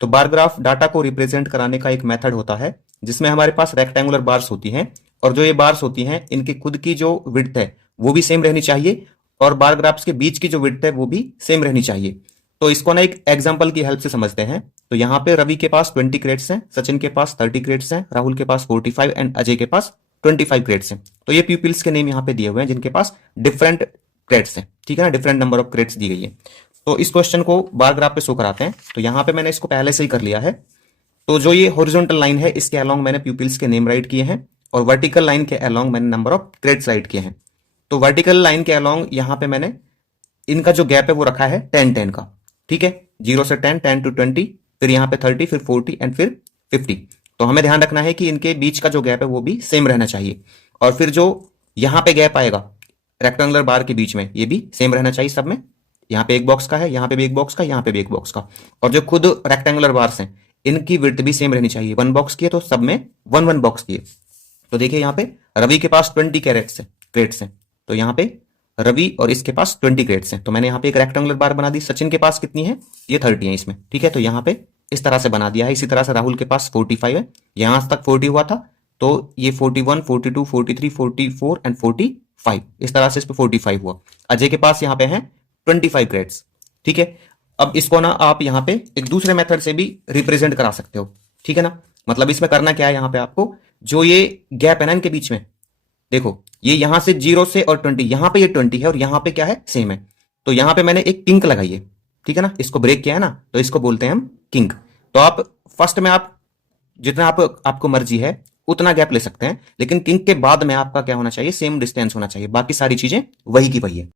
तो bar graph data को represent कराने का एक मेथड होता है जिसमें हमारे पास रेक्टेंगुलर बार्स होती हैं, और जो ये बार्स होती हैं इनकी खुद की जो विड्थ है वो भी सेम रहनी चाहिए, और बार ग्राफ्स के बीच की जो विड्थ है वो भी सेम रहनी चाहिए। तो इसको ना एक एग्जांपल की हेल्प से समझते हैं। तो यहाँ पे रवि के पास 20 क्रेड्स हैं, सचिन के पास 30 क्रेड्स हैं, राहुल के पास 45 एंड अजय के पास 25 क्रेड्स हैं। तो ये पीपल्स के नेम यहाँ पे दिए हुए हैं जिनके पास डिफरेंट क्रेड्स हैं, ठीक है ना, डिफरेंट नंबर ऑफ क्रेड्स दी गई है। तो इस क्वेश्चन को बार ग्राफ पे शो कराते हैं। तो यहाँ पे मैंने इसको पहले से ही कर लिया है। तो जो ये हॉरिजॉन्टल लाइन है इसके अलोंग मैंने पीपल्स के नेम राइट किए हैं, और वर्टिकल लाइन के अलोंग मैंने नंबर ऑफ क्रेड्स राइट किए हैं। तो वर्टिकल लाइन के अलोंग यहाँ पे मैंने इनका जो गैप है वो रखा है 10-10 का, ठीक है, 0 से 10, 10 to 20, फिर यहाँ पे 30, फिर 40 एंड फिर 50। तो हमें ध्यान रखना है कि इनके बीच का जो गैप है वो भी सेम रहना चाहिए, और फिर जो यहाँ पे गैप आएगा रेक्टेंगुलर बार के बीच में ये भी सेम रहना चाहिए सब में। यहाँ पे एक बॉक्स का है, यहाँ पे भी एक बॉक्स का, यहाँ पे भी एक बॉक्स का, और जो खुद रेक्टेंगुलर बार्स हैं इनकी विड्थ भी सेम रहनी चाहिए। 1 बॉक्स की है तो सब में 1-1 बॉक्स की है। तो देखिए यहाँ पे रवि के पास 20 क्रेड्स हैं, तो यहाँ पे रवि और इसके पास 20 क्रेड्स हैं। तो मैंने यहाँ पे एक रेक्टेंगुलर बार बना दी। सचिन के पास कितनी है, ये 30 है इसमें, ठीक है, तो यहाँ पे इस तरह से बना दिया है। इसी तरह से राहुल के पास 45 है, यहां तक 40 हुआ था, तो ये 41, 42, 43, 44 एंड 45, इस तरह से इस पे 45 हुआ। अजय के पास यहाँ पे है 25 क्रेड्स, ठीक है। अब इसको ना आप यहाँ पे एक दूसरे मेथड से भी रिप्रेजेंट करा सकते हो, ठीक है ना। मतलब इसमें करना क्या है, यहाँ पे आपको जो ये गैप है ना इनके बीच में, देखो ये यहां से 0 से और 20, यहां पे ये 20 है और यहां पे क्या है, सेम है। तो यहां पे मैंने एक किंक लगाई है, ठीक है ना, इसको ब्रेक किया है ना, तो इसको बोलते हैं हम किंक। तो आप फर्स्ट में आप जितना आपको मर्जी है उतना गैप ले सकते हैं, लेकिन किंक के बाद में आपका क्या होना चाहिए, सेम डिस्टेंस होना चाहिए। बाकी सारी चीजें वही की वही है।